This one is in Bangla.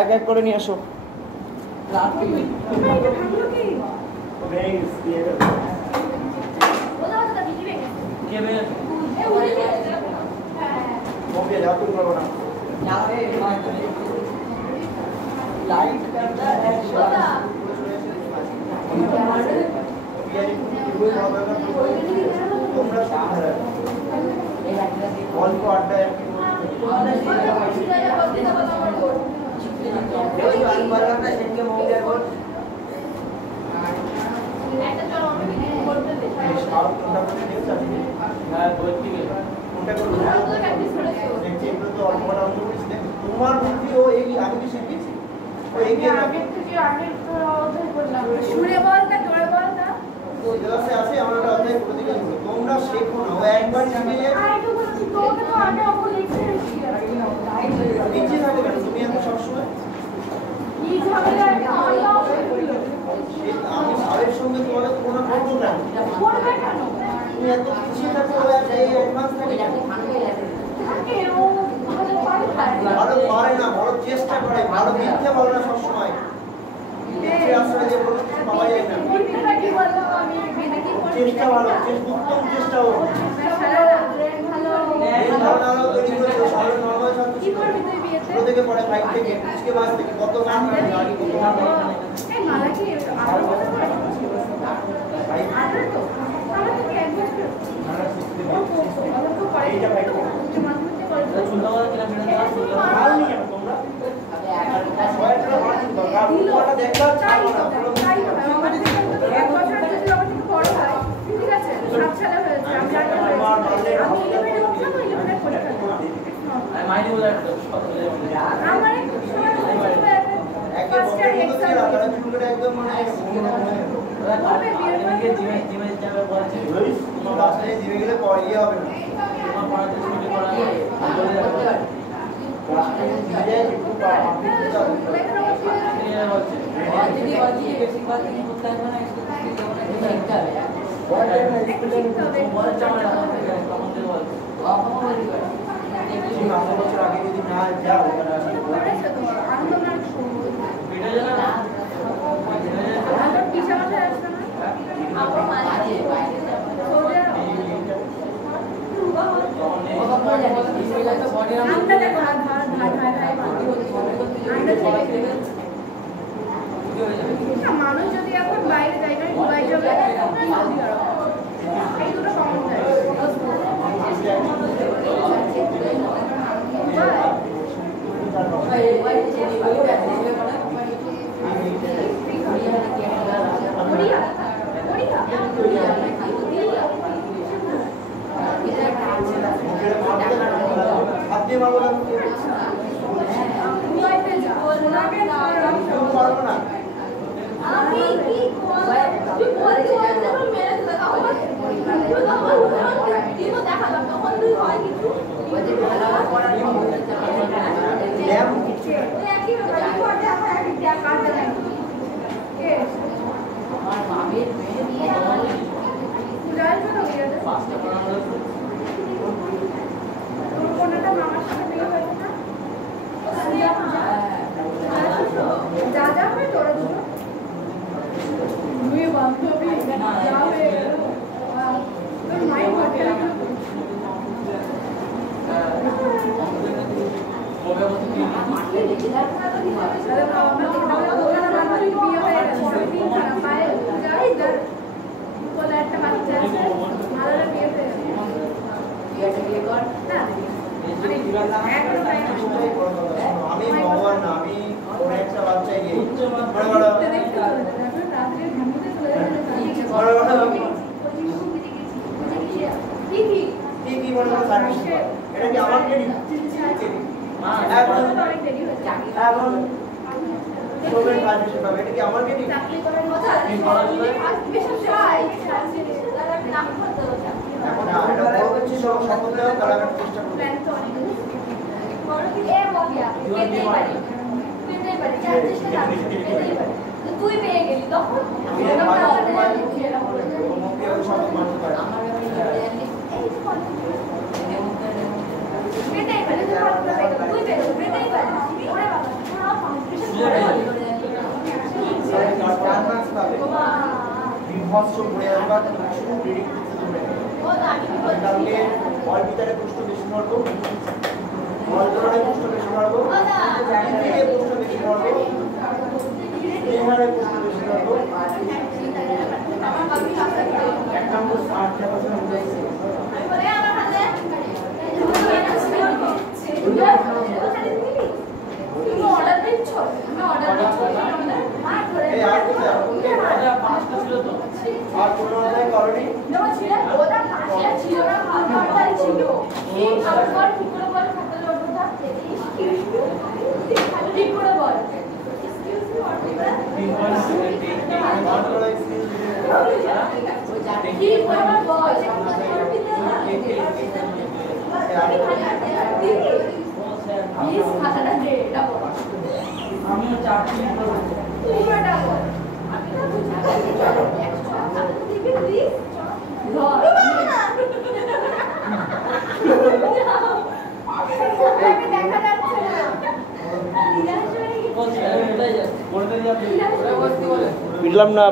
এক এক করে নিয়ে আসো। অল্প আড্ডায় তোমার বুদ্ধি ও এই আমি কি শিখেছি ও এই আগে থেকে আগে তো অধ্যায় করলাম শুনে বল না জোরে বল না তো যেটাতে আছে আমরা একটা অধ্যায় করে দিলাম তোমরা শেখো না ও একবার শিখে যায় আই তো বলছি তোকে তো আগে অপর লিখতে রেখেছি নিচে থাকে কেন তুমি এত সব সময় কি ঝামেলা আমি সারের সঙ্গে তোমাদের কোনো করবো না করবে কেন তুমি এত পিছিয়ে থাকো এই অ্যাডভান্স থাকে থাকে ও ভালো পারে না ভালো চেষ্টা করে ভালো মিথ্যে বলে না সব সময় মিথ্যে আসলে যে বলে পাওয়া যায় না মিথ্যেটা কি বলবো আমি চেষ্টা ভালো উত্তম চেষ্টা ও ভালো তৈরি করে সাধারণ নরমাল ছাত্র কি করবি তুই বিয়েতে ছোট থেকে পড়ে 5 থেকে इसके बाद থেকে কত গান গাড়ি কত গান এই মালা কি আর কথা বলে ভাই আর তো আমরা তো কি একবার আমরা শিখতে পারি এইটা ভাই সুন্দরবন কিনা মেরে দাও মাল নিয়ে তোমরা সবাইটা মাল দরকার ওটা দেখবা চাই না আমাদের এক বছর যদি আমার থেকে বড় হয় ঠিক আছে 7 সালে হয়েছে আমি জানি আমি ইলেভেনে উঠলাম ইলেভেনে পরীক্ষা আমি মাইনে বলে আমার ফার্স্ট ইয়ার এক্সাম তারা চুলটা একদম মানে হবে বিয়ের পর জিমে যাবে বলছে তোমার বাসায় জিমে গেলে পড়িয়ে হবে না তোমার পড়াতে ছুটি করা মানুষ যদি এখন বাইরে যায় না দুবাই যাবে এই দুটো কমন যায় আমি ভগবান না আমি একটা বাচ্চাই গিয়ে বড় বড় কি বড় বড় সার্ভিস এটা কি আমার ক্রেডিট এখন সবের কাজ এসে পাবে এটা কি আমার ক্রেডিট চাকরি করার কথা আমি পড়াশোনা ফার্স্ট বেশি চাই তারা নাম করতে হবে না এটা বড় কিছু সব সম্বন্ধে করার চেষ্টা করব প্ল্যান তো অনেক বড় কি এ বলিয়া পেতেই পারি চার চেষ্টা করতে পেতেই পারি তুই পেয়ে গেলি তখন পেতেই পারি তুই পেতেই পারি ওরে বাবা অস্ত্র পড়ে আসবা শুধু রিডিং করতে তোমরা কালকে বল ভিতরে প্রশ্ন বেশি করবো বল ধরে প্রশ্ন বেশি করবো থেকে প্রশ্ন বেশি করবো এখানে প্রশ্ন বেশি করবো এক নম্বর 60 টাকা করে বুঝাইছে অর্ডার দিচ্ছ আমরা অর্ডার দিচ্ছ এই আর কোথায় পাঁচটা ছিল তো আর কোনো অধ্যায় করনি না ছিল ওটা পাশে ছিল না খাবার ছিল এই খাবার ঠিক করে বল খাতা লোডটা ঠিক করে বল এক্সকিউজ মি কি করে বল প্লিজ খাতাটা দে এটা বল আমি চাকরি করব পুরোটা বল আমি না বুঝাতে চলো এক্সট্রা খাতা দিবি প্লিজ ধর আমি দেখা যাচ্ছে না বলতে যাচ্ছি পিটলাম না